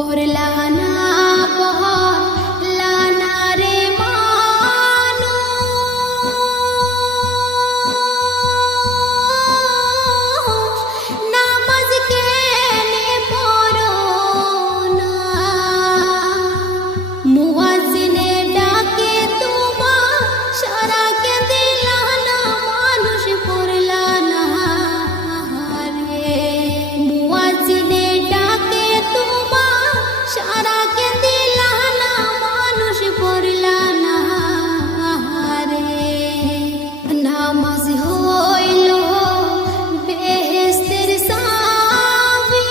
পরলানা পহলানা রে মানুষ নামাজ কেনে পড়ো না মুয়াজ্জিনে ডাকে তোমার সারা কে দিলা না মানুষ পড়লানা রে মুয়াজ্জিনে ডাকে তোমার সারা কে দিলা না মানুষ পড়লানা রে নামাজ হইল বেহেশতের চাবি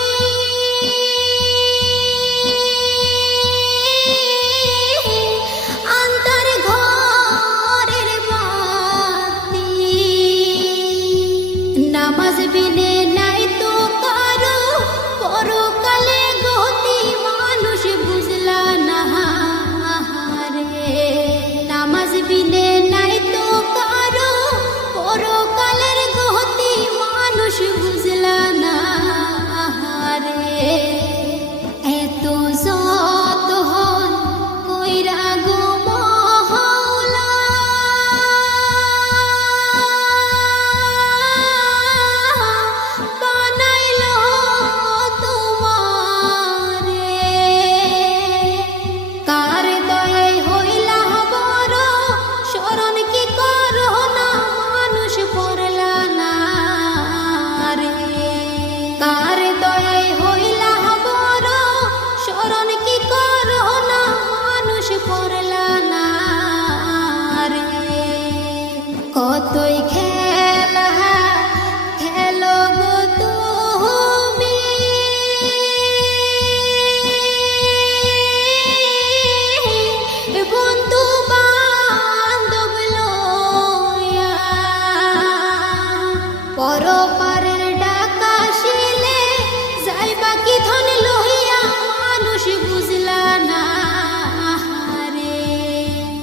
আন্তার ঘরের বাতি নামাজ বিনে নাই তো কারো পরকালে গতি মানুষ বুঝলা না রে নামাজ বিনে নাই তো কারো পরকালের গতি মানুষ বুঝলা না রে এত যত হন কইরা গো মহলা বানাইলো তোমারে কার দয়ায় হইলা বড় শরণ কি করো না মানুষ পড়লা না রে কার দয়ায় হইলা বড় শরণ কি করো না মানুষ পড়লা না রে কতই খেলা খেলো গো তুমি বন্ধু বান্ধব লইয়া পরপারের ডাকা শিলে যাইবা কি ধন লইয়া মানুষ বুঝলা না রে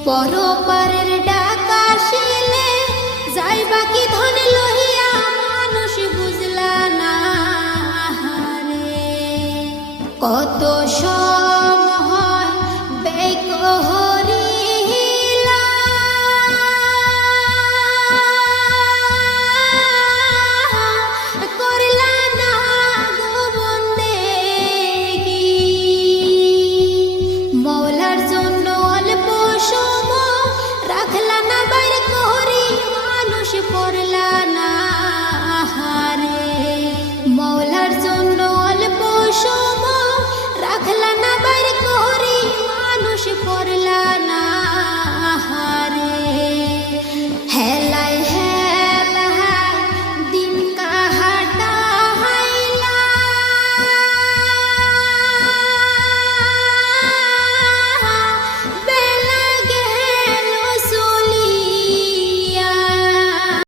পরপারের ডাকা শিলে যাইবা কি ধন লইয়া মানুষ বুঝলা না রে কত সময় ব্যয়